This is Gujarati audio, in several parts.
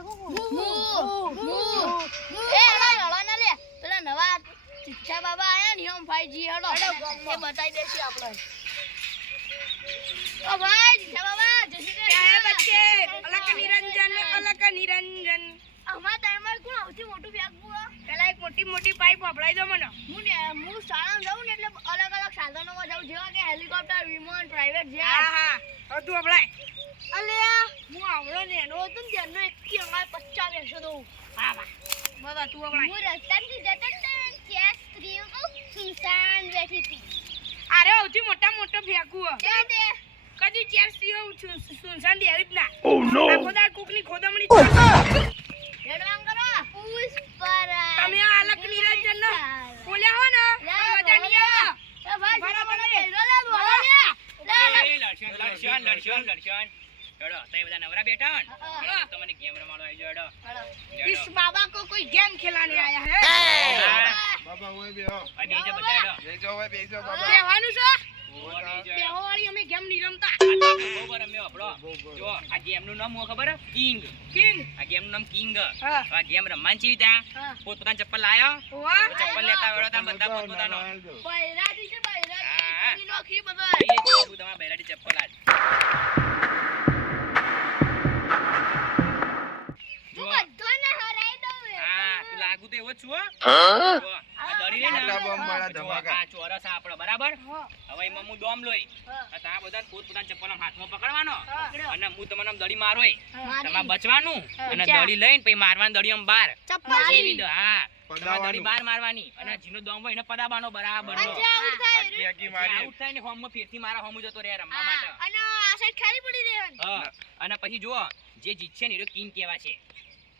એ હળો ના લે પેલા નવા શિક્ષા બાબા આયા ને હમ 5G હળો એ બતાઈ દેસી આપણે ઓ ભાઈ શિક્ષા બાબા જસી ક્યાં બચ્ચે અલક નિરંજન અમાર ટાઈમર કોણ સૌથી મોટું ફેંકવું પેલા એક મોટી પાઇપ વપરાઈ દો મને હું શાળામાં જાઉં ને એટલે અલગ અલગ સાધનોમાં જાઉં જેવા કે હેલિકોપ્ટર વિમાન પ્રાઇવેટ જેટ હા બધું વપરાય અલ્યા હું આવડો ને એનો હતો ને ત્યારનો એકથી અમારે 50 બેસો દઉં હા બધા તું વપરાય હું રસ્તાથી જતો તો ત્યાં સ્ત્રીઓ સુનસાન બેઠી હતી અરે સૌથી મોટો ફેંકવું ક્યાં તે કદી ચાર સ્ત્રીઓ સુનસાન દેવી જ ના Oh no! આખો દાડ કોકની ખોદમણી હેડવાંગ કરો પુષ્પરા તમે આ અલક નિરંજન ને બોલ્યા હો ને મજા નહીં આવે એ ભાઈ બરાબર મને ને? હેડો લે બોલો લે લડશન હેડો તઈ બધા નવરા બેઠા ને હા. હેડો તો મને ગેમ રમાડો આવી હેડો इस बाबा को कोई गेम खिलाने आया है બાબા ઓય બેહો ભાઈ બેજો બધા હેડો બેજો ઓય બેજો બાબા બેહવાનું છે ઓવો બેજો બેહો વાળી અમે ગેમ નહીં રમતા બરોબર અમે આપણો જો આ ગેમ નું નામ હું ખબર કિંગ કિંગ આ ગેમ નું નામ કિંગ હા આ ગેમ રમવાની ચીવી તા હા પોતપોતાની ચપ્પલ લાયો વાહ ચપ્પલ લેતા વેળો તા બધા પોતપોતાનો બૈરાજી છે હા. બૈરાજી નોખી બધો એ તું તમારા બેરાડી ચપ્પલ આજ જો બધાને હરાઈ દઉં હા તું લાગુ તો એવો જ છું હો હા જો આ દડી રે ને મોટા બોમ્બ વાળા જો ધમાકા. આ ચોરસ આ આપણો બરાબર હા. હવે એમાં હું દોમ લોય હા. આ તા બધા પોતપોતાની ચપ્પલ આમ હાથમાં પકડવાનો પકડ્યો. અને હું તમને આમ દડી મારોય મારી. તમારે બચવાનું અને અચ્છા. દડી લઈને પછી મારવાની દડી આમ બહાર ચપ્પલ જેવી દો હા તમારે પદાવાનું. દડી બહાર મારવાની અને જીનો દોમ હોય એને પદાબાનો બરાબર અને આઉટ થાય આખી આખી મારી આઉટ થાય ને હોમમાં ફેરથી મારા હોમ જતો રહે રમવા માટે અને આ સાઈડ ખાલી પડી રહેવાની હા અને પછી જુઓ જે જીતશે ને એનો કિંગ કહેવાય છે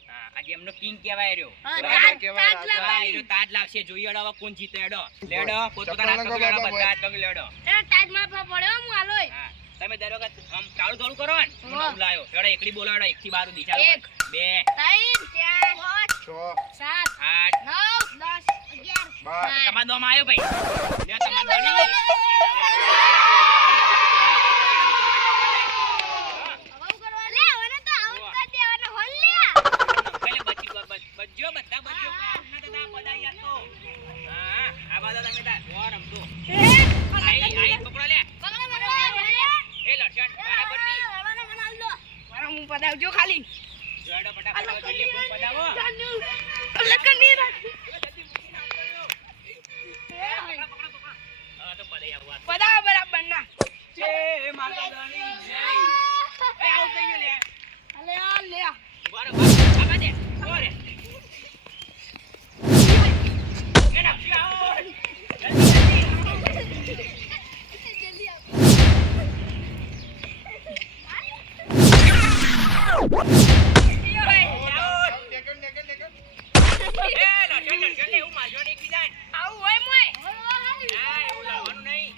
હા આ ગેમનો કિંગ કહેવાય રહ્યો હા, રાજા કહેવાય, તાજ રાજા. હા એનો તાજ લાવશે જોઈએ હેડો હવે કોણ જીતે હેડો લેડો પોતપોતાના હાથ પકડી લેડો, બધા હાથ પકડી લેડો એ ટાઈટ માં પડ્યો હું આલોય હા તમે દર વખત આમ કાળું થોડું કરો ને હું હા. નવું લાયો હેડો એકડી બોલો હેડો 1 થી 12 દી ચાલો એક. 2 ત્રણ ચાર પાંચ 6 સાત 8 9 10 11 12 તમારો દોમ આવ્યો ભાઈ લે તમારો દડી હવે કરવા લે હવે તો આઉટ કરી દેવાનો હોલ લે પેલે બચજો બધા બચજો ના દાદા બધાઈ આતો હા આ બધા તમે તા ઓ રમતો આઈ પકડો લે પકડો મને એ લડશન બરાબર ની રવાનો મને આલ દો મારા હું પદાવજો ખાલી જોડો ફટાફટ જલ્દી ફૂલ પડાવો અલક નિરંજન હા તો પડાઈ આવો પદાવ બરાબર ના જય માતા રાણી જય એ આઉટ થઈ ગયો લે અલે આ લે બરાબર આવા દે ઓરે એના આવો જલ્દી આવ લડશન એવું મારજો ને એકબીજા આવું હોય મોય હા એવું લડવાનું નહીં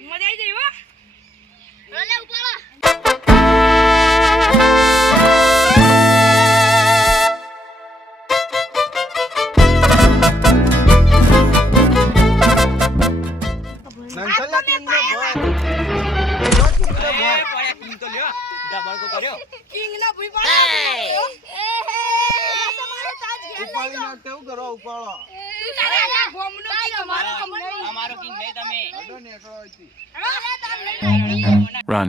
મજા આવી જઈ હો નંસલા ટીમ નો બોય કિંગ ના ભૂઈ પાડે ઉપાડી નાખતે હું કરો ઉપાડો તું તારા આખા ગોમનો કિંગ અમારો ગમ નહીં અમારો કિંગ નહીં તમે અડો ને એકલો હતી Run. રન